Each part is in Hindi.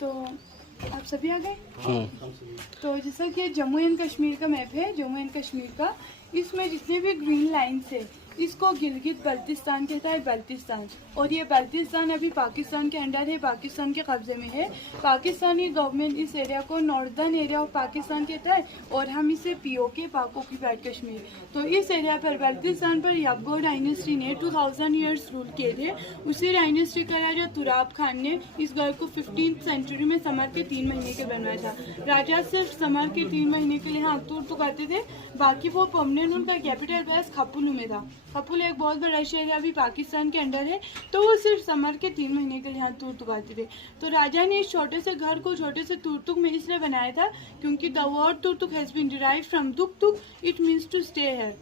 तो आप सभी आ गए। तो जैसा कि जम्मू एंड कश्मीर का मैप है, जम्मू एंड कश्मीर का, इसमें जितने भी ग्रीन लाइन्स है इसको गिलगित बल्तिस्तान कहता है, बल्तिस्तान। और ये बल्तिस्तान अभी पाकिस्तान के अंडर है, पाकिस्तान के कब्जे में है। पाकिस्तानी गवर्नमेंट इस एरिया को नॉर्दर्न एरिया ऑफ पाकिस्तान कहता है और हम इसे पीओके, पाक ऑक्यूपाइड कश्मीर। तो इस एरिया पर बल्तिस्तान पर याबगो डायनेस्टी ने 2000 ईयर्स रूल किए थे। उसी डायनेस्टी का राजा तुराब खान ने इस घर को 15th सेंचुरी में समर के 3 महीने के बनवाया था। राजा सिर्फ समर के 3 महीने के लिए हाथ तोड़ आते थे, बाकी वो परमानेंट उनका कैपिटल बेस खपुलू में था। खपुल एक बहुत बड़ा शहर है, अभी पाकिस्तान के अंडर है। तो वो सिर्फ समर के 3 महीने के लिए यहाँ तुर्तुक आते थे। तो राजा ने इस छोटे से घर को छोटे से तुर्तुक में इसलिए बनाया था क्योंकि the word Turtuk has been derived from दुक तुक, it means to stay here.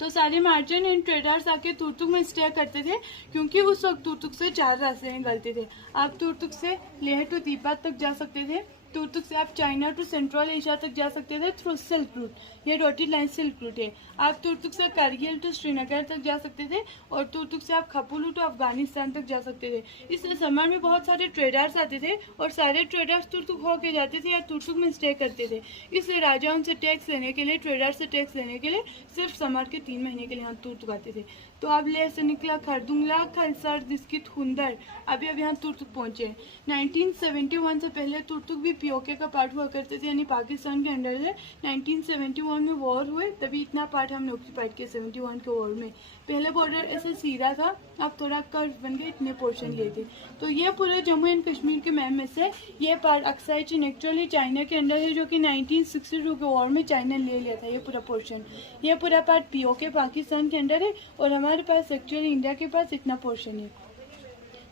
तो सारे मार्चेंट एंड ट्रेडर्स आके तुर्तुक में स्टे करते थे क्योंकि उस वक्त तुर्तुक से 4 रास्ते निकलते थे। आप तुर्तुक से लेह टू तिब्बत तक जा सकते थे, तुर्तुक से आप चाइना टू सेंट्रल एशिया तक जा सकते थे थ्रू सिल्क रूट, ये डॉटेड लाइन सिल्क रूट है। आप तुर्तुक से करगिल टू श्रीनगर तक जा सकते थे और तुर्तुक से आप खपुलू टू अफगानिस्तान तक जा सकते थे। इस समर में बहुत सारे ट्रेडर्स आते थे और सारे ट्रेडर्स तुर्तुक होके जाते थे या तुर्तुक में स्टे करते थे। इसलिए राजा उनसे टैक्स लेने के लिए, ट्रेडर से टैक्स लेने के लिए सिर्फ समर के 3 महीने के लिए यहाँ तुर्तुक आते थे। तो अब लेह से निकला खरदुंगला, खलसर, दिस्कित, हुंदर, अभी अब यहाँ तुर्तुक पहुँचे। 1971 से पहले तुर्तुक भी पीओके का पार्ट हुआ करते थे, यानी पाकिस्तान के अंडर है। 1971 में वॉर हुए तभी इतना पार्ट हमने ऑक्यूपाइड किया 71 के वॉर में। पहले बॉर्डर ऐसे सीधा था, अब थोड़ा कर्व बन गए, इतने पोर्शन लिए थे। तो ये पूरे जम्मू एंड कश्मीर के मैप में से ये पार्ट अक्साई चीन एक्चुअली चाइना के अंडर है, जो कि 1962 के वॉर में चाइना ले लिया था। ये पूरा पोर्शन, ये पूरा पार्ट पीओके पाकिस्तान के अंडर है और हमारे पास एक्चुअली इंडिया के पास इतना पोर्शन है।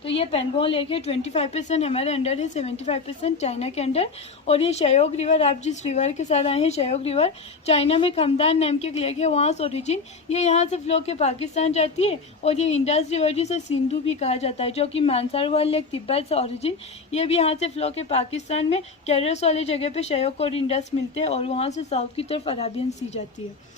तो ये पेंगोंग लेक है, 25% हमारे अंडर है, 75% चाइना के अंडर। और ये शयोक रिवर, आप जिस रिवर के साथ आए हैं शयोक रिवर, चाइना में खमदान नाम की एक लेक है, वहाँ से ओरिजिन, ये यहाँ से फ्लो के पाकिस्तान जाती है। और ये इंडस रिवर जिसे सिंधु भी कहा जाता है, जो कि मानसार वाली लेक तिब्बत से ओरिजिन, ये भी यहाँ से फ्लो के पाकिस्तान में कैरस वाली जगह पे शयोक और इंडस मिलते हैं और वहाँ से साउथ की तरफ अराबियन सी जाती है।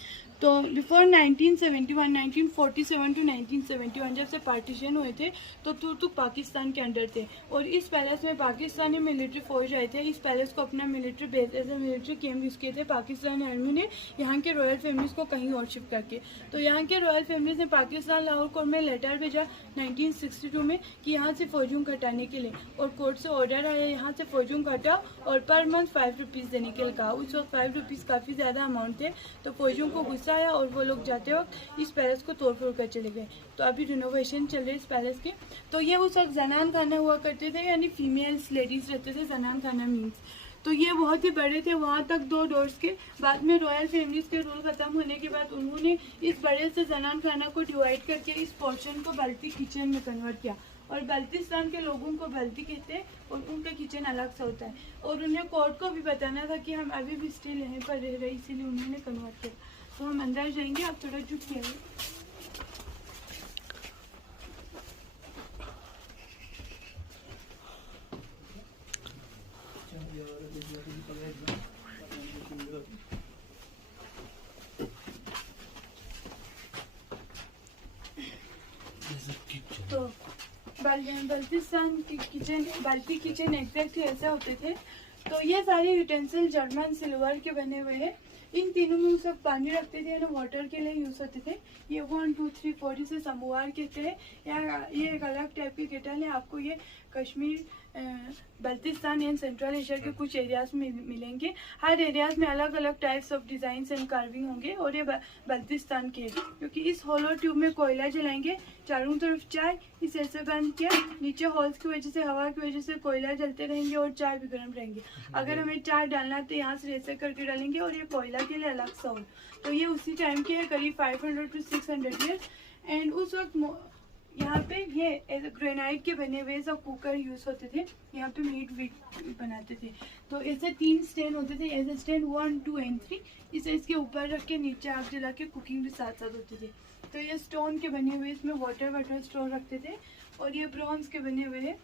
तो बिफोर 1971, 1947 टू 1971 जब से पार्टीशन हुए थे तो तुर्तुक पाकिस्तान के अंडर थे और इस पैलेस में पाकिस्तानी मिलिट्री फौज आए थे। इस पैलेस को अपना military base as a military camp use किए थे पाकिस्तानी आर्मी ने, यहाँ के रॉयल फैमिलीज़ को कहीं और शिफ्ट करके। तो यहाँ के रॉयल फैमिलीज़ ने पाकिस्तान लाहौर कोर्ट में लेटर भेजा 1962 में कि यहाँ से फौजियों को हटाने के लिए, और कोर्ट से ऑर्डर आया यहाँ से फौजियों को हटाओ और पर मंथ 5 रुपीज़ देने के लिए कहा। उस वक्त 5 रुपीज़ काफ़ी ज़्यादा अमाउंट थे, तो फौजियों को गुस्सा आया और वो लोग जाते वक्त इस पैलेस को तोड़ फोड़ कर चले गए। तो अभी रिनोवेशन चल रहे इस पैलेस के। तो ये उस वक्त जनान खाना हुआ करते थे, यानी फीमेल्स लेडीज रहते थे, जनान खाना मीन्स। तो ये बहुत ही बड़े थे, वहाँ तक 2 डोर्स के। बाद में रॉयल फैमिलीज के रूल खत्म होने के बाद उन्होंने इस बड़े से जनान खाना को डिवाइड करके इस पोर्शन को बल्ती किचन में कन्वर्ट किया। और बल्तिस्तान के लोगों को बल्ती कहते हैं और उनका किचन अलग से होता है। और उन्हें कोर्ट को भी बताना था कि हम अभी भी स्टिल यहीं पर रह रहे, इसीलिए उन्होंने कन्वर्ट किया। तो हम अंदर जाएंगे, आप थोड़ा चुप किया। तो बल्तिस्तान की किचन, बल्ती किचन एग्जैक्टली ऐसे होते थे। तो ये सारे यूटेंसिल जर्मन सिल्वर के बने हुए हैं। इन तीनों में सब पानी रखते थे ना, वाटर के लिए यूज़ होते थे। ये 1 2 3 4 इसे समोवार कहते हैं, या ये एक अलग टाइप की केटल है। आपको ये Kashmir, Baltistan and central Asia के कुछ एरियाज में मिलेंगे। हर एरियाज में अलग अलग types of design and carving होंगे। और ये बल्तिस्तान के, क्योंकि इस होलो ट्यूब में कोयला जलाएंगे, चारों तरफ चाय, इस ऐसे बंद किया, नीचे होल्स की वजह से, हवा की वजह से कोयला जलते रहेंगे और चाय भी गर्म रहेंगे। अगर हमें चाय डालना है तो यहाँ से ऐसे करके डालेंगे और ये कोयला के लिए अलग सा हो। तो ये उसी टाइम के है, करीब 500 to 600 ईयर्स। एंड उस वक्त यहाँ पे ये ग्रेनाइट के बने हुए सब कुकर यूज़ होते थे, यहाँ पे मीट वीट बनाते थे। तो ऐसे 3 स्टैंड होते थे, ऐसे स्टैंड 1 2 and 3, इसे इसके ऊपर रख के नीचे आग जला के कुकिंग भी साथ साथ होती थी। तो ये स्टोन के बने हुए, इसमें वाटर स्टोर रखते थे। और ये ब्रॉन्ज के बने हुए हैं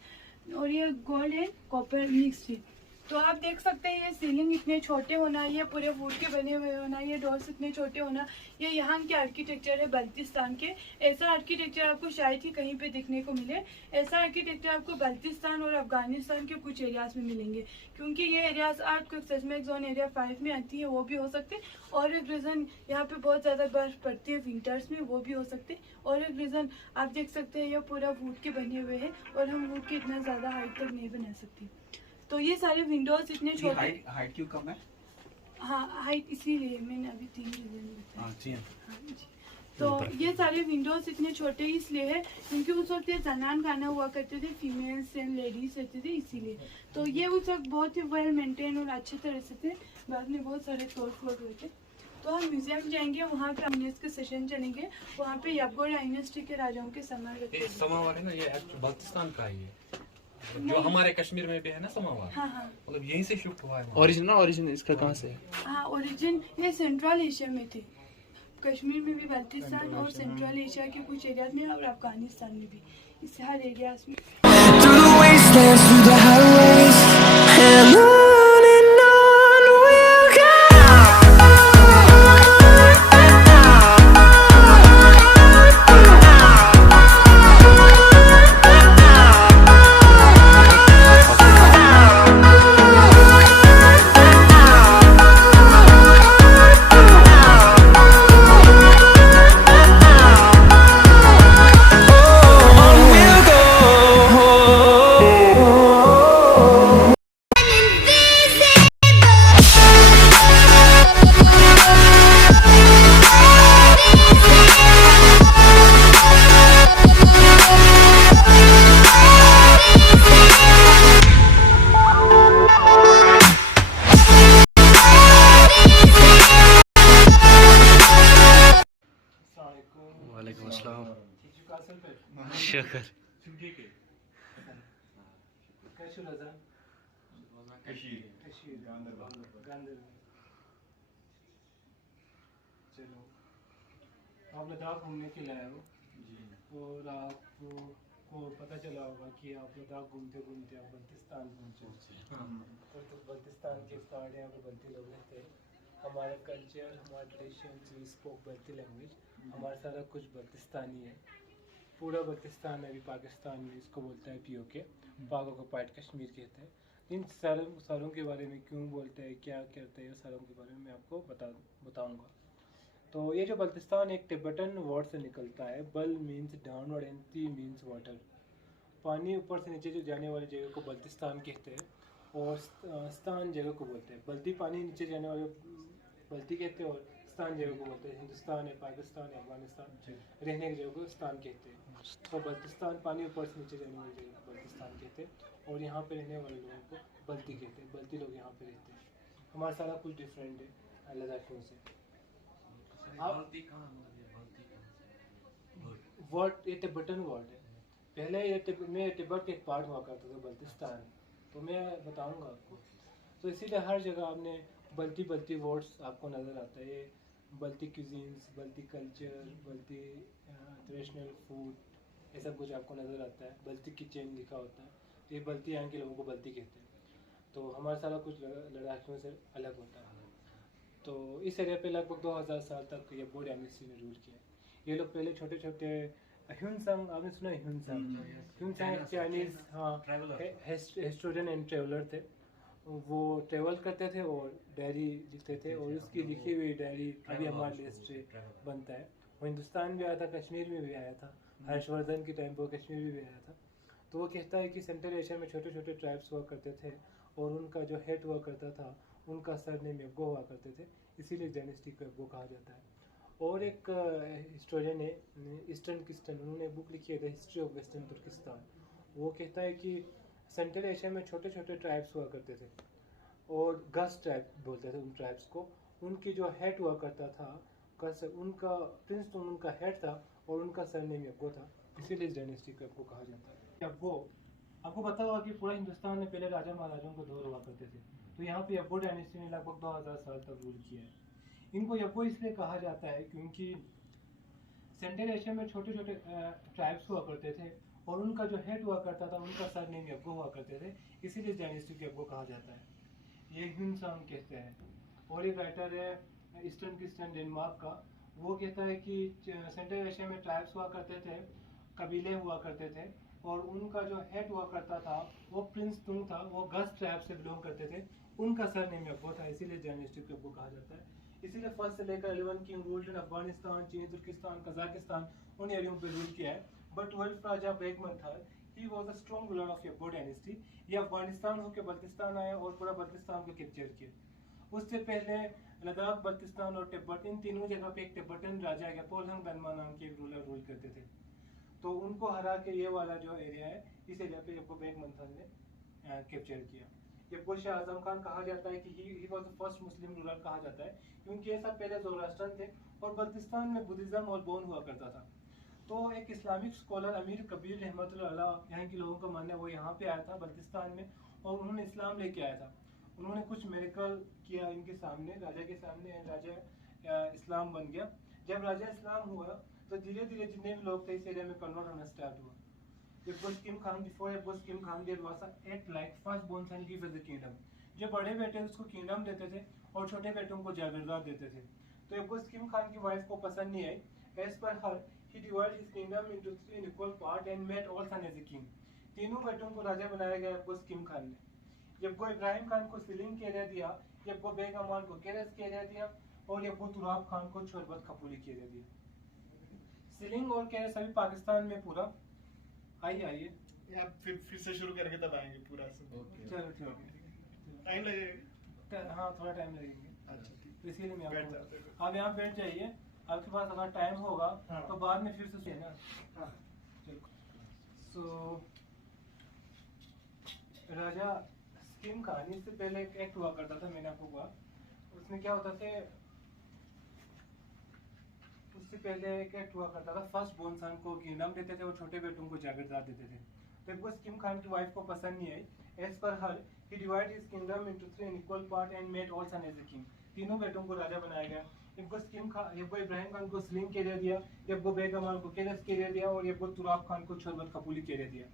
और ये गोल्ड एंड कॉपर मिक्स थी। तो आप देख सकते हैं ये सीलिंग इतने छोटे होना, ये पूरे वुड के बने हुए होना, ये डोर्स इतने छोटे होना, ये यहाँ के आर्किटेक्चर है बल्तिस्तान के। ऐसा आर्किटेक्चर आपको शायद ही कहीं पे देखने को मिले। ऐसा आर्किटेक्चर आपको बल्तिस्तान और अफगानिस्तान के कुछ एरियाज में मिलेंगे, क्योंकि ये एरियाज आपको सेस्मिक जोन एरिया 5 में आती है, वो भी हो सकते। और एक रीज़न यहाँ पे बहुत ज़्यादा बर्फ पड़ती है विंटर्स में, वो भी हो सकते। और एक रीज़न आप देख सकते हैं ये पूरा वुड के बने हुए हैं और हम वुड के इतना ज़्यादा हाइट तक नहीं बना सकते। तो ये सारे विंडोज इतने छोटे। हाइट क्यों कम है? हाँ, हाइट इसीलिए मैंने अभी 3 रीजन बताया। हाँ जी। तो ये सारे विंडोज इतने छोटे इसलिए है क्योंकि उस वक्त ये जनान खाना हुआ करते थे, फीमेल्स एंड लेडीज रहते थे इसीलिए। तो ये उस वक्त बहुत ही वेल मेंटेन और अच्छे तरह से थे। बाद में बहुत सारे तोड़ फोड़ हुए थे। तो हम म्यूजियम जाएंगे, वहाँ पे हम इसके सेशन चलेंगे, वहाँ पे याबगोड़ डायनेस्टी के राजाओं के सामान रखे हैं। समावर है ना, ये बल्तिस्तान का ही है, जो हमारे कश्मीर में भी है ना समावर। हाँ हाँ, मतलब यहीं से शिफ्ट हुआ है। ओरिजिन इसका कहाँ से है? हाँ ओरिजिन ये सेंट्रल एशिया में थे। कश्मीर में भी बल्तिस्तान और सेंट्रल एशिया के कुछ एरियाज में और अफगानिस्तान में भी, इस हर एरियाज में। Through the wastelands, through the highways, and on we'll go. वालेकुम अस्सलाम। शुक्र। चलो, आप लद्दाख घूमने के लिए आए हो और आपको पता चला होगा कि आप लद्दाख घूमते घूमते आप बल्तिस्तान पहुँचे। तो बल्तिस्तान के स्टार्ट यहाँ पे बल्ती लोग रहते हैं। हमारा कल्चर, हमारा tradition, we spoke Balti language, हमारा सारा कुछ बल्तिस्तानी है। पूरा बल्तिस्तान अभी पाकिस्तान में इसको बोलता है POK, पाक ऑक्युपाइड कश्मीर कहते हैं। इन सारों के बारे में क्यों बोलते हैं, क्या करते हैं, सारों के बारे में मैं आपको बताऊंगा। तो ये जो बल्तिस्तान एक टिबेटन वर्ड से निकलता है। बल मीन्स डाउनवर्ड एंड ती मीन्स वाटर। पानी ऊपर से नीचे जो जाने वाली जगह को बल्तिस्तान कहते हैं और स्तान जगह को बोलते हैं। बल्ती पानी नीचे जाने वाले बल्ती कहते हैं और स्तान जगह को बोलते हैं। हिंदुस्तान है, पाकिस्तान है, अफगानिस्तान रहने की जगह को स्तान कहते हैं। तो बल्तिस्तान पानी ऊपर से नीचे जाने वाली जगह को बल्तिस्तान कहते हैं और यहाँ पे रहने वाले लोगों को बल्ती कहते हैं। बल्ती लोग यहाँ पे रहते हैं। हमारा सारा कुछ डिफरेंट है लद्दाखियों से। वर्ड ये टिबेटन वर्ड है। पहले ये तिब्बत के एक पार्ट हुआ करता था बल्तिस्तान, तो मैं बताऊंगा आपको। तो इसीलिए हर जगह आपने बल्ती वर्ड्स आपको नज़र आता है। ये Balti cuisines, Balti culture, Balti traditional food, ये सब कुछ आपको नज़र आता है। बल्ती किचन लिखा होता है। तो ये बल्ती यहाँ के लोगों को बल्ती कहते हैं। तो हमारा सारा कुछ लद्दाखियों से अलग होता है। तो इस एरिया पे लगभग 2000 साल तक ये बोर्ड डायनेस्टी ने रूल किया। ये लोग पहले छोटे छोटे ह्यूनसांग, आपने सुना है Hiuen Tsang Chinese historian and traveller थे। वो ट्रेवल करते थे और डायरी लिखते थे और उसकी लिखी हुई डायरी अभी हमारे लिए हिस्ट्री बनता है। वो हिंदुस्तान भी आया था, कश्मीर में भी आया था। हर्षवर्धन के टाइम पर कश्मीर में भी आया था। तो वो कहता है कि सेंट्रल एशिया में छोटे छोटे ट्राइब्स हुआ करते थे और उनका जो हेड हुआ करता था उनका सरनेम यब्गो हुआ करते थे, इसीलिए डायनेस्टी को यब्गो कहा जाता है। और एक हिस्टोरियन है ईस्टर्न किस्टन, उन्होंने एक बुक लिखी है द हिस्ट्री ऑफ वेस्टर्न तुर्किस्तान। वो कहता है कि सेंट्रल एशिया में छोटे छोटे ट्राइब्स हुआ करते थे और गस ट्राइब बोलते थे उन ट्राइब्स को। उनकी जो हेड हुआ करता था उनका प्रिंस तो उनका हेड था और उनका सरनेम यब्गो था, इसीलिए इस डायनेस्टी को यब्गो कहा जाता है। यब्गो आपको पता होगा कि पूरा हिंदुस्तान में पहले राजा महाराजाओं को दौर हुआ करते थे। तो यहाँ पे यब्गो डायनेस्टी ने लगभग 2000 साल तक रूल किया है। इनको यब्गो इसलिए कहा जाता है क्योंकि सेंट्रल एशिया में छोटे छोटे ट्राइब्स हुआ करते थे और उनका जो हेड हुआ करता था उनका सरनेम यब्गो हुआ करते थे, इसीलिए डायनेस्टी को यब्गो कहा जाता है। ये ह्यूनसांग कहते हैं। और एक राइटर है ईस्टर्न क्रिश्चियन डेनमार्क का, वो कहता है कि सेंट्रल एशिया में ट्राइब्स हुआ करते थे, कबीले हुआ करते थे, और उनका जो हेड हुआ करता था वो प्रिंस तुंग था, वो गस ट्राइब से बिलोंग करते थे, उनका सरनेम यब्बो था, इसीलिए डायनेस्टी यब्बो कहा जाता है। इसीलिए फर्स्ट से लेकर 11 किंग रूल्ड इन अफगानिस्तान, चीन, तुर्किस्तान, कजाकिस्तान, उन एरियो पे रूल किया है। बट 12th राजा बेगमन था, he was a strong ruler of यब्बो डायनेस्टी। ये अफगानिस्तान होकर बल्तिस्तान आया और पूरा बल्तिस्तान को कैप्चर किया। उससे पहले लद्दाख, बल्तिस्तान और तिब्बत, इन तीनों जगह पे एक तिब्बतन राजा या पोलहंग दनमा नाम के एक रूलर रूल करते थे। तो उनको हरा के ये वाला जो एरिया है, इस एरिया पे यब्बो बेगमन ने कैप्चर किया। यब्बो शाह आजम खान कहा जाता है कि he was the first Muslim ruler कहा जाता है, क्योंकि ये सब पहले ज़ोरास्ट्रन थे और बल्तिस्तान में बुद्धिज्म और बौन हुआ करता था। तो एक इस्लामिक स्कॉलर अमीर कबीर रहमतुल्लाह अलैह, यहाँ के लोगों का मानना है वो यहाँ पे आया था बल्तिस्तान में, और उन्होंने इस्लाम लेके आया था। उन्होंने कुछ मिरेकल किया इनके सामने, राजा के सामने, राजा इस्लाम बन गया। जब राजा इस्लाम हुआ तो धीरे धीरे जितने भी लोग थे इस एरिया में कन्वर्ट होना स्टार्ट हुआ। Yabbo Skim Khan, before Yabbo Skim Khan, there was a act like first born son gives the kingdom. जो बड़े बेटे उसको किंगडम देते थे और छोटे बेटों को जागीरदार देते थे। तो यब्बो स्किम खान की वाइफ को पसंद नहीं आई। As per her, he divided his kingdom into 3 equal parts and made all sons as a king. तीनों बेटों को राजा बनाया गया यब्बो स्किम खान ने। यब्बो इब्राहिम खान को सिलिंग के एरिया दिया, यब्बो बेग अमान को केरस के एरिया दिया, और यब्बो तुराब खान को शरबत खपूली के एरिया दिया। सिलिंग और केरस अभी पाकिस्तान में पूरा। आइए आप फिर से शुरू करके तब आएंगे पूरा से। चलो ठीक है, टाइम लगेगा। हाँ थोड़ा टाइम लगेंगे, अच्छा ठीक। तो इसीलिए मैं बैठ जाते हैं। आप यहाँ बैठ जाइए, आपके पास अगर टाइम होगा हाँ। तो बाद में फिर से ना। हाँ। चलो, सो राजा स्किम खान, इससे पहले एक एक्ट हुआ करता था, मैंने आपको कहा उसमें क्या होता था। उससे पहले एक एक्ट हुआ करता था, फर्स्ट बोर्न सन को किंगडम देते थे और छोटे बेटों को जागीरदार देते थे। तो यब्बो स्किम खान की वाइफ को पसंद नहीं आई। एज पर हर, he divided his kingdom into 3 equal part and made all son as a king. तीनों बेटों को राजा बनाया गया। यब्बो इब्राहिम खान को स्लिंग के एरिया दिया, यब्बो बेगमान को केरस के एरिया दिया, और यब्बो तुराब खान को शरबत खपूली के एरिया दिया।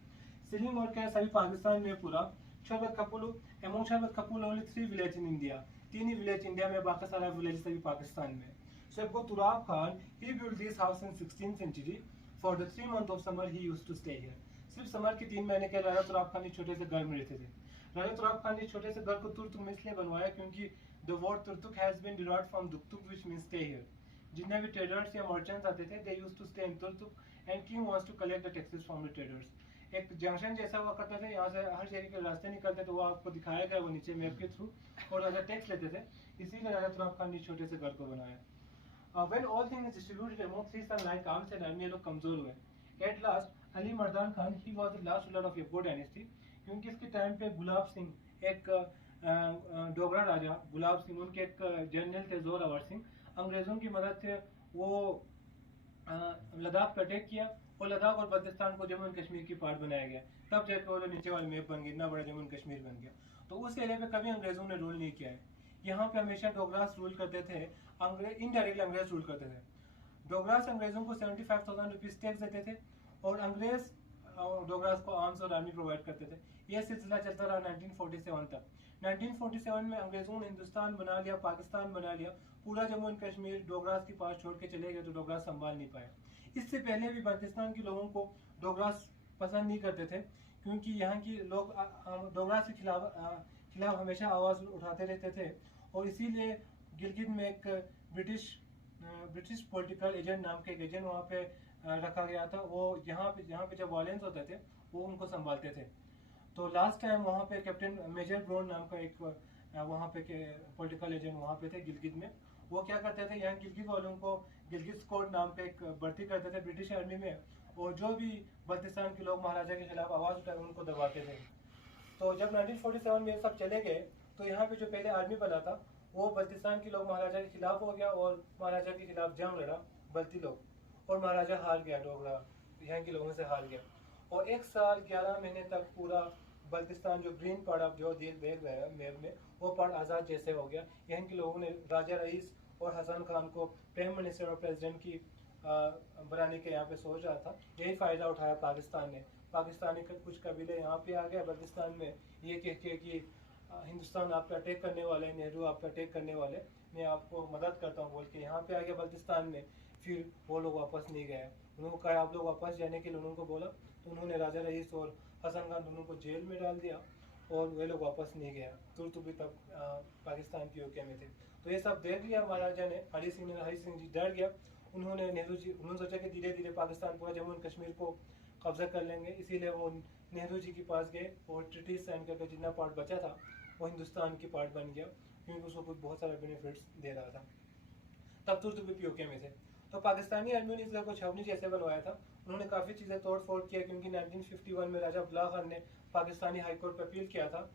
सिलिंग और केरस अभी पाकिस्तान में पूरा। शरबत खपूलू, अमंग शरबत खपूल ओनली 3 विलेज इन इंडिया। 3 ही विलेज इंडिया में, बाकी सारा विलेज अभी पाकिस्तान में। So Yabbo Turab Khan, he built this house in 16th century. For the 3 months of summer, he used to stay here. सिर्फ समर के 3 महीने के राजा तुराब खान इस छोटे से घर में रहते थे। राजा तुराब खान ने इस छोटे से घर को तुर्तुक में इसलिए बनवाया क्योंकि the word Turtuk has been derived from दुक्तुक, which means stay here. जितने भी ट्रेडर्स या मर्चेंट्स आते थे, they used to stay in Turtuk, and king wants to collect the taxes from the traders. एक जंक्शन जैसा हुआ करता था, यहाँ से हर जगह के रास्ते निकलते, तो वो आपको दिखाया गया वो नीचे मैप के थ्रू, और राजा टैक्स लेते थे। इसीलिए राजा तुराब खान ने इस छोटे से घर को बनाया। When all things distributed among 3 sons like arms and army, लोग कमजोर हुए। At last, Ali Mardan Khan, he was the last ruler of यब्बो dynasty, क्योंकि इसके टाइम पे गुलाब सिंह, एक डोगरा राजा गुलाब सिंह, उनके एक जनरल थे जोरावर सिंह, अंग्रेजों की मदद से वो लद्दाख पे अटैक किया, और लद्दाख और बल्तिस्तान को जम्मू एंड कश्मीर की पार्ट बनाया गया। तब जाकर वो नीचे वाले मैप बन गया, इतना बड़ा जम्मू एंड कश्मीर बन गया। तो उस एरिया पे कभी अंग्रेजों ने रूल नहीं किया है। यहाँ पे हमेशा डोगरास रूल करते थे, इनडायरेक्टली अंग्रेज रूल करते थे। डोगरास अंग्रेजों को 75,000 रुपीज टैक्स देते थे, और अंग्रेज डोगरास को आर्म्स और आर्मी प्रोवाइड करते थे। यह सिलसिला चलता रहा 1947 तक। 1947 में अंग्रेजों ने हिंदुस्तान बना लिया, पाकिस्तान बना लिया, पूरा जम्मू एंड कश्मीर डोगरास के पास छोड़ के चले गए, तो डोगरास संभाल नहीं पाए। इससे पहले भी पाकिस्तान के लोगों को डोगरास पसंद नहीं करते थे, क्योंकि यहाँ की लोग डोगरास के खिलाफ हमेशा आवाज़ उठाते रहते थे, और इसीलिए गिलगित में एक ब्रिटिश पॉलिटिकल एजेंट नाम के एक एजेंट वहाँ पे रखा गया था। वो यहाँ पे जब वायलेंस होते थे वो उनको संभालते थे। तो लास्ट टाइम वहाँ पे कैप्टन मेजर ब्राउन नाम का एक वहाँ पे के पॉलिटिकल एजेंट वहाँ पे थे गिलगित में। वो क्या करते थे, यहाँ गिलगित वालों को गिलगित स्क्वाड नाम का एक भर्ती करते थे ब्रिटिश आर्मी में, और जो भी बल्तिस्तान के लोग महाराजा के खिलाफ आवाज़ उठाए उनको दबाते थे। तो जब 1947 में सब चले गए, तो यहाँ पे जो पहले आर्मी बना था वो बल्तिस्तान के लोग महाराजा के खिलाफ हो गया, और महाराजा के खिलाफ जंग लड़ा बल्ती लोग, और महाराजा हार गया, डोगरा यहाँ के लोगों से हार गया। और 1 साल 11 महीने तक पूरा बल्तिस्तान जो ग्रीन पार्ट आप जो देख रहे हैं मैप में, वो पार्ट आज़ाद जैसे हो गया। यहाँ के लोगों ने राजा रईस और हसन खान को प्राइम मिनिस्टर और प्रेसिडेंट की बनाने के यहाँ पे सोच रहा था। यही फ़ायदा उठाया पाकिस्तान ने। पाकिस्तानी कुछ कबीले यहाँ पे आ गए बल्तिस्तान में, ये कह के कि हिंदुस्तान आप पे अटैक करने वाले हैं, नेहरू आप पे अटैक करने वाले, मैं आपको मदद करता हूँ बोल के यहाँ पे आके बल्तिस्तान में फिर वो लोग वापस नहीं गए। उन्होंने कहा आप लोग वापस जाने के लिए उनको बोला, तो उन्होंने राजा रईस और हसन खान दोनों को जेल में डाल दिया और वे लोग वापस नहीं गया। तुर्तुबी तक पाकिस्तान POK में थे। तो ये सब देख लिया महाराजा ने, हरी सिंह जी डर गया। उन्होंने नेहरू जी, उन्होंने सोचा कि धीरे धीरे पाकिस्तान पूरा जम्मू एंड कश्मीर को कब्जा कर लेंगे, इसीलिए वो नेहरू जी के पास गए और ट्रीटी साइन करके जितना पार्ट बचा था वो हिंदुस्तान की पार्ट बन गया, क्योंकि उसको कुछ बहुत सारा बेनिफिट्स दे रहा था। तब तुर्तुबी POK में थे। तो पाकिस्तानी आर्मी ने इस जगह को छावनी जैसे बनवाया था। उन्होंने काफ़ी चीज़ें तोड़ फोड़ किया, क्योंकि 1951 में राजा अब्दुल्ला खान ने पाकिस्तानी हाई कोर्ट पर अपील किया था।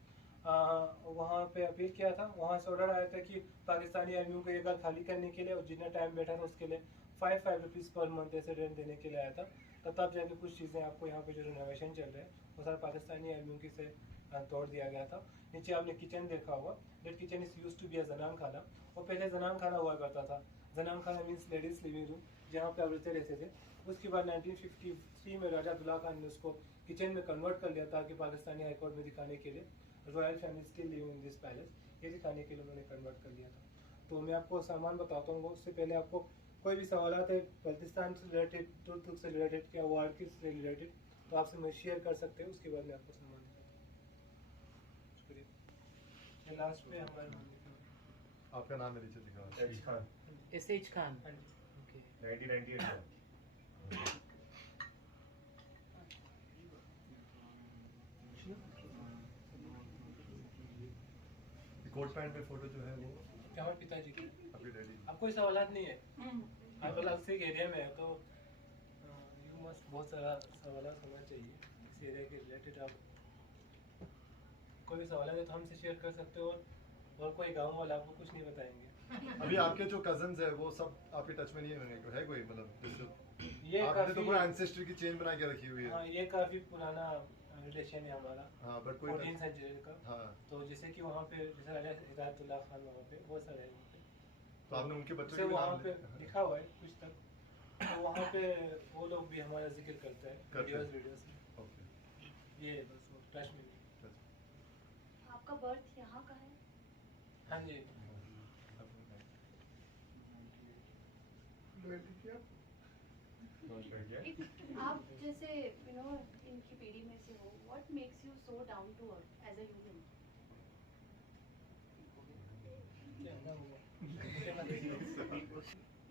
वहाँ पे अपील किया था, वहाँ से ऑर्डर आया था कि पाकिस्तानी आर्मियों को ये घर खाली करने के लिए और जितना टाइम बैठा था उसके लिए 5 रुपीज़ पर मंथ ऐसे रेंट देने के लिए आया था। तब जाके कुछ चीज़ें आपको यहाँ पे जो रिनोवेशन चल रहे हैं वो सारा पाकिस्तानी आर्मियों की से तोड़ दिया गया था। नीचे आपने किचन देखा होगा, that kitchen is used to be a जनान खाना, और पहले जनान खाना हुआ करता था। जनान खाना मीन्स लेडीज लिविंग रूम, जहाँ पे औरतें रहते थे। उसके बाद 1953 में राजा अब्दुल्ला खान ने उसको किचन में कन्वर्ट कर लिया, ताकि पाकिस्तानी हाई कोर्ट में दिखाने के लिए royal family still living in this palace, ये दिखाने के लिए उन्होंने कन्वर्ट कर लिया था। तो मैं आपको सामान बताता हूँ, उससे पहले आपको कोई भी सवाल है बल्तिस्तान से रिलेटेड, तुर्क से रिलेटेड, क्या वार की से रिलेटेड, तो आपसे मैं शेयर कर सकते हैं। उसके बाद मैं आपको सामान दिखाता हूँ। लास्ट पे हमारे आपका नाम है नीचे दिखा रहा है। खान SH खान। हाँ जी, ओके। 1998 में। कोट पैंट में फोटो जो है वो क्या हमारे पिताजी की। अभी डैडी। अब कोई सवाल नहीं है, आप अलग से एरिया में है, तो यू मस्ट बहुत सारा सवाल होना चाहिए इस एरिया के रिलेटेड। आप कोई भी सवाल है तो हमसे शेयर कर सकते हो, और कोई गांव वाला आपको कुछ नहीं बताएंगे। अभी आपके जो कजन्स है वो सब आपके टच में नहीं है कोई, मतलब ये आपने तो काफी, पूरा एंसेस्ट्री की चेन बना के रखी हुई है। हाँ ये काफी पुराना रिलेशन है हमारा, हाँ बट कोई 14 सेंचुरी का। हाँ, तो जैसे कि वहाँ पे जैसे राजा हिदायतुल्ला खान वहाँ पे बहुत सारे हैं वहाँ पे, तो आपने उनके बच्चों से के भी वहाँ नाम पे लिए? लिखा हुआ है कुछ तक, तो वहाँ पे वो लोग भी हमारा जिक्र करते हैं वीडियोस में। ओके। ये बस वो टच में नहीं। आपका बर्थ यहाँ का है? हाँ जी, आप जैसे इनकी पीढ़ी में से हो, what makes you so down to earth as a human?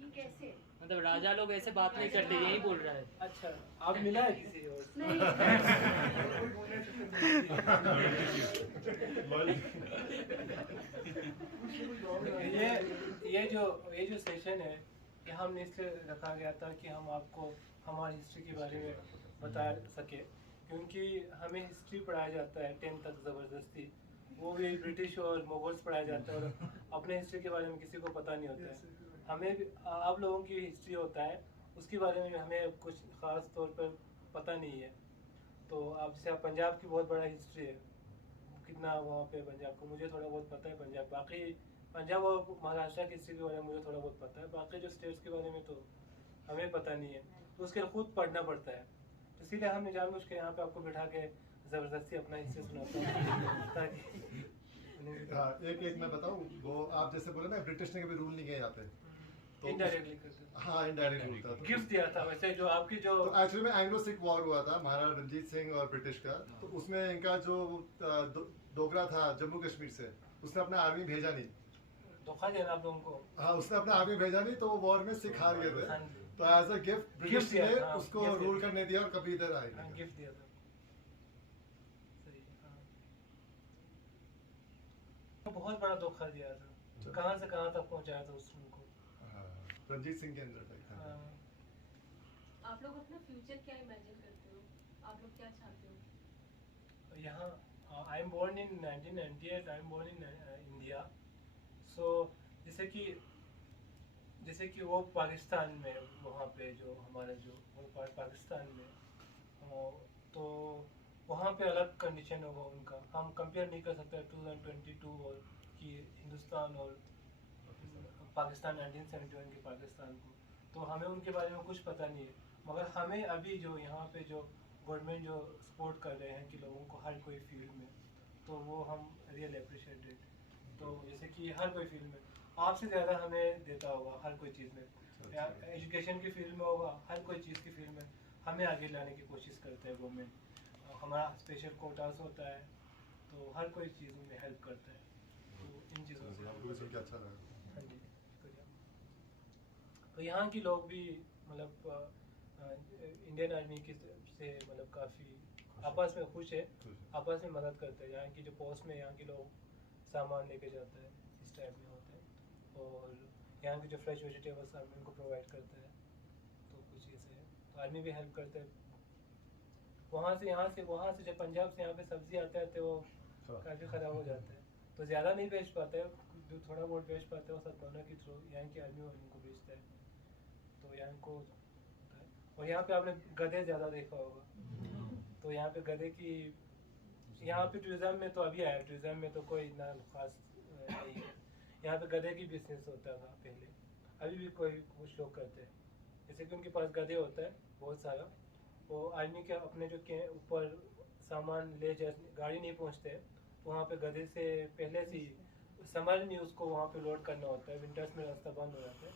ये कैसे? मतलब राजा लोग ऐसे बात नहीं करते, यही बोल रहा है। अच्छा आप मिला है किसी और से? नहीं। ये जो सेशन है ये हमने इसलिए रखा गया था कि हम आपको हमारी हिस्ट्री के बारे में बता सके, क्योंकि हमें हिस्ट्री पढ़ाया जाता है 10 तक ज़बरदस्ती, वो भी ब्रिटिश और मुगल्स पढ़ाया जाता है, और अपने हिस्ट्री के बारे में किसी को पता नहीं होता है। हमें भी आप लोगों की हिस्ट्री होता है, उसके बारे में हमें कुछ ख़ास तौर पर पता नहीं है। तो आप जैसे आप पंजाब की बहुत बड़ा हिस्ट्री है, कितना वहाँ पे पंजाब को मुझे थोड़ा बहुत पता है, पंजाब बाकी पंजाब और महाराष्ट्र की हिस्ट्री के बारे में मुझे थोड़ा बहुत पता है, बाकी जो स्टेट्स के बारे में तो हमें पता नहीं है, तो उसके लिए खुद पढ़ना पड़ता है। तो इसीलिए हमने जानबूझ के यहाँ पे आपको बिठा के ज़बरदस्ती अपना हिस्से सुनाता हूँ ताकि हाँ, एक मैं बताऊँ, वो आप जैसे बोले ना ब्रिटिश ने कभी रूल नहीं किया यहाँ पे, तो इनडायरेक्टली करते हाँ इनडायरेक्ट रूल था। गिफ्ट दिया था वैसे जो आपकी जो तो एक्चुअली में एंग्लो सिख वॉर हुआ था महाराणा रंजीत सिंह और ब्रिटिश का, तो उसमें इनका जो डोगरा था जम्मू कश्मीर से, उसने अपना आर्मी भेजा नहीं। धोखा देना आप लोगों को। हाँ, उसने अपना आर्मी भेजा नहीं, तो वो वॉर में सिख हार गए हाँ थे। जी। तो एज अ गिफ्ट ब्रिटिश दिया, ने हाँ, उसको gift रूल दिया। करने दिया और कभी इधर आए हाँ, नहीं। गिफ्ट दिया था। सही, हाँ। तो बहुत बड़ा धोखा दिया था, तो कहाँ से कहाँ तक पहुँचाया था उस को। हाँ, रंजीत सिंह के अंदर तक था। हाँ। आप लोग अपना फ्यूचर क्या इमेजिन करते हो? आप लोग क्या चाहते हो? यहाँ I am born in 1998, I am born in India. So जैसे कि वो पाकिस्तान में, वहाँ पे जो हमारा जो वो पाकिस्तान में, तो वहाँ पे अलग कंडीशन होगा उनका, हम कंपेयर नहीं कर सकते 2022 और कि हिंदुस्तान और पाकिस्तान 1971 के पाकिस्तान को। तो हमें उनके बारे में कुछ पता नहीं है, मगर हमें अभी जो यहाँ पे जो गवर्नमेंट जो सपोर्ट कर रहे हैं कि लोगों को हर कोई फील्ड में, तो वो हम रियल अप्रिशिएटेड। तो जैसे कि हर कोई फील्ड में आपसे ज़्यादा हमें देता होगा, हर कोई चीज़ में, या एजुकेशन की फील्ड में होगा, हर कोई चीज़ की फील्ड में हमें आगे लाने की कोशिश करता है गवर्नमेंट। हमारा स्पेशल कोटास होता है, तो हर कोई चीज़ में हेल्प करता है। तो इन चीज़ों से आपको भी सुन के अच्छा लगा। हाँ जी। तो यहाँ के लोग भी मतलब इंडियन आर्मी की से मतलब काफ़ी आपस में खुश है, आपस में मदद करते हैं। यहाँ की जो पोस्ट में यहाँ के लोग सामान लेके जाते हैं, इस टाइप में होते हैं। और यहाँ की जो फ्रेश वेजिटेबल्स आर्मी उनको प्रोवाइड करते हैं, तो कुछ ऐसे है। तो आर्मी भी हेल्प करते हैं। वहाँ से जब पंजाब से यहाँ पे सब्जी आते हैं तो वो काफ़ी ख़राब हो जाता है, तो ज़्यादा नहीं बेच पाते हैं, जो थोड़ा बहुत बेच पाते हैं वो सद्भावना के थ्रू यहाँ की आर्मी वालों को बेचता है। तो यहाँ को होता है। और यहाँ पे आपने गधे ज़्यादा देखा होगा, तो यहाँ पे गधे की यहाँ पे टूरिज्म में तो अभी आया, टूरिज्म में तो कोई इतना खास नहीं है। यहाँ पे गधे की बिजनेस होता था पहले, अभी भी कुछ लोग करते हैं। जैसे कि उनके पास गधे होता है बहुत सारा, वो आर्मी के अपने जो के ऊपर सामान ले जा गाड़ी नहीं पहुँचते, तो वहाँ पे गधे से पहले से ही समर में उसको वहाँ पे लोड करना होता है, विंटर्स में रास्ता बंद हो जाता है,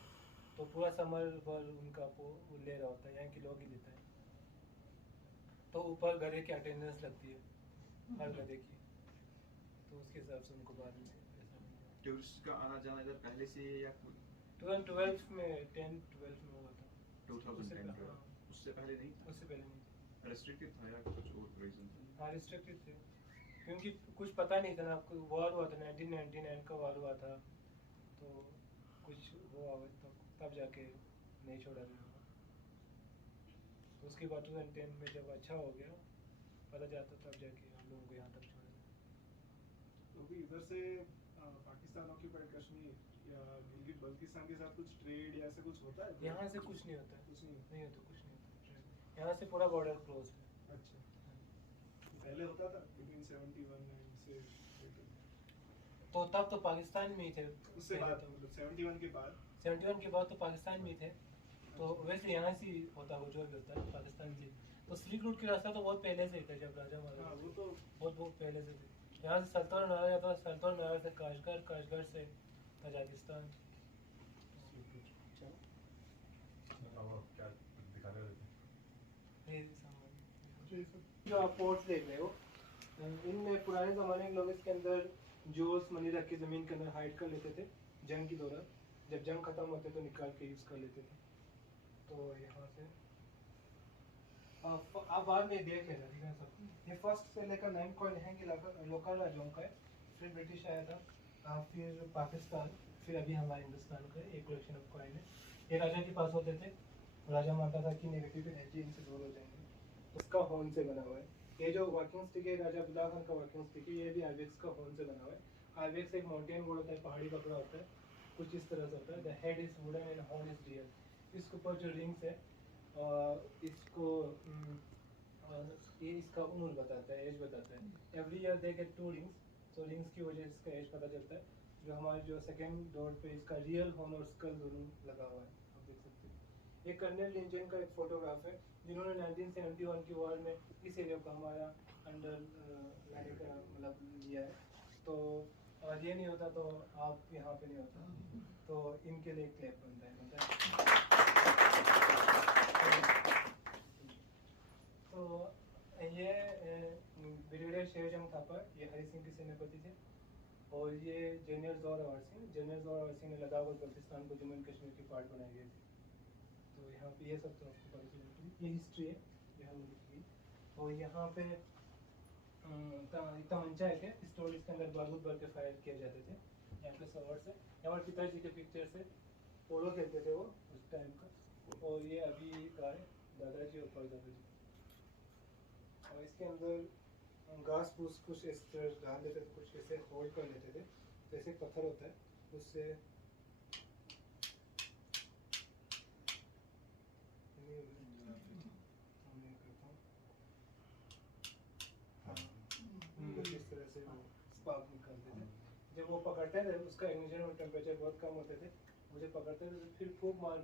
तो पूरा समर भर उनका वो ले रहा होता है, यहाँ के लोग ही लेता है। तो ऊपर गधे की अटेंडेंस लगती है हर गधे की, तो उसके हिसाब से उनको बाद में पैसा मिलता है। टूरिस्ट का आना जाना इधर पहले से है या 12th में 10-12 में हुआ था। 2010 हाँ, उससे पहले नहीं था? उससे पहले नहीं था। रेस्ट्रिक्टेड था या कुछ और रीजन था? हाँ रिस्ट्रिक्टेड थे, क्योंकि कुछ पता नहीं था ना, वॉर हुआ था 1999 का वॉर हुआ था, तो कुछ हुआ तब जाके नहीं छोड़ा गया। तो उसके बाद 2010 में जब अच्छा हो गया, पता जाता तब जाके हम लोगों को यहाँ तक छोड़ा गया। तो भी इधर से पाकिस्तान ऑक्यूपाइड कश्मीर या गिलगित बल्तिस्तान के साथ कुछ ट्रेड या ऐसा कुछ होता है? यहाँ से कुछ नहीं होता है, कुछ नहीं होता। नहीं होता, कुछ नहीं होता। यहाँ से पूरा बॉर्डर क्लोज है। अच्छा, पहले होता था बिटवीन 71 एंड से तो तब तो पाकिस्तान में ही थे, उससे पहले बाद तो मतलब 71 के बाद 71 के बाद तो पाकिस्तान में ही थे। तो वैसे यहाँ से ही होता हो जो भी होता है पाकिस्तान से। तो सिल्क रूट की रास्ता तो बहुत पहले से ही था, जब राजा हाँ महाराजा वो तो बहुत पहले से थे। यहाँ से सल्तनत नारा जाता था, सल्तनत नारा से काशगर, काशगर से तजाकिस्तान। क्या दिखाने रहे थे? ये सामान जो आप पोर्ट्स देख रहे हो, इनमें पुराने ज़माने के लोग इसके अंदर जोस मनी रख के ज़मीन के अंदर हाइड कर लेते थे जंग की दौरान। जब जंग ख़त्म होते तो निकाल के यूज़ कर लेते थे। तो यहाँ से आप बाद में देख लेना, ठीक है सब। ये फर्स्ट से लेकर 9 कॉइन है कि लोकल राजाओं का है, फिर ब्रिटिश आया था, फिर पाकिस्तान, फिर अभी हमारे हिंदुस्तान का एक कलेक्शन ऑफ कॉइन है। ये राजा के पास होते थे, राजा मानता था कि नेगेटिव एनर्जी इनसे दूर हो जाएंगे। उसका हॉर्न से बना हुआ है। ये जो वॉकिंग स्टिक है, राजा बुल्ला खान का वॉकिंग स्टिक है, ये भी आइबेक्स का हॉर्न से बना हुआ है। आइबेक्स एक माउंटेन गोड होता है, पहाड़ी कपड़ा होता है, कुछ इस तरह से होता है। The head is wooden and horn is real. इसके ऊपर जो रिंग्स है, इसको ये इसका उम्र बताता है, एज बताता है। Every year they get 2 rings, तो रिंग्स की वजह से इसका एज पता चलता है। जो हमारे जो सेकेंड डोर पे इसका रियल हॉर्न और स्कल दोनों लगा हुआ है, आप देख सकते हैं। ये कर्नल लिंचन का एक फोटोग्राफ है, जिन्होंने 1971 की वॉर में इस एरिया को हमारा अंडर लाने का मतलब लिया है। तो और ये नहीं होता तो आप यहाँ पे नहीं होता, तो इनके लिए क्लैप बनता है। तो ये ब्रिगेडियर शेरजंग थापा, ये हरि सिंह के सेनापति थे। और ये जनरल जोरावर सिंह ने लद्दाख और बल्तिस्तान को जम्मू एंड कश्मीर की पार्ट बनाई गई थी। तो यहाँ पे ये सब तो आपको पता चलेगा। ये हिस्ट्री है यहाँ लिखी। और यहाँ पे तमंचा है, पिस्तौल, इसके अंदर बारूद भर के फायर किए जाते थे। यहाँ पे सवर से, यहाँ पर पिताजी के पिक्चर से पोलो खेलते थे वो उस टाइम का। और ये अभी का है दादाजी और परदादाजी। और इसके अंदर घास फूस कुछ इस तरह डाल देते थे, कुछ ऐसे होल्ड कर लेते थे, जैसे पत्थर होता है उससे इस तरह से वो स्पार्क निकालते थे। जब वो पकड़ते थे, उसका इग्निशन और टेम्परेचर बहुत कम होते थे, मुझे पकड़ते थे, फिर फूंक मार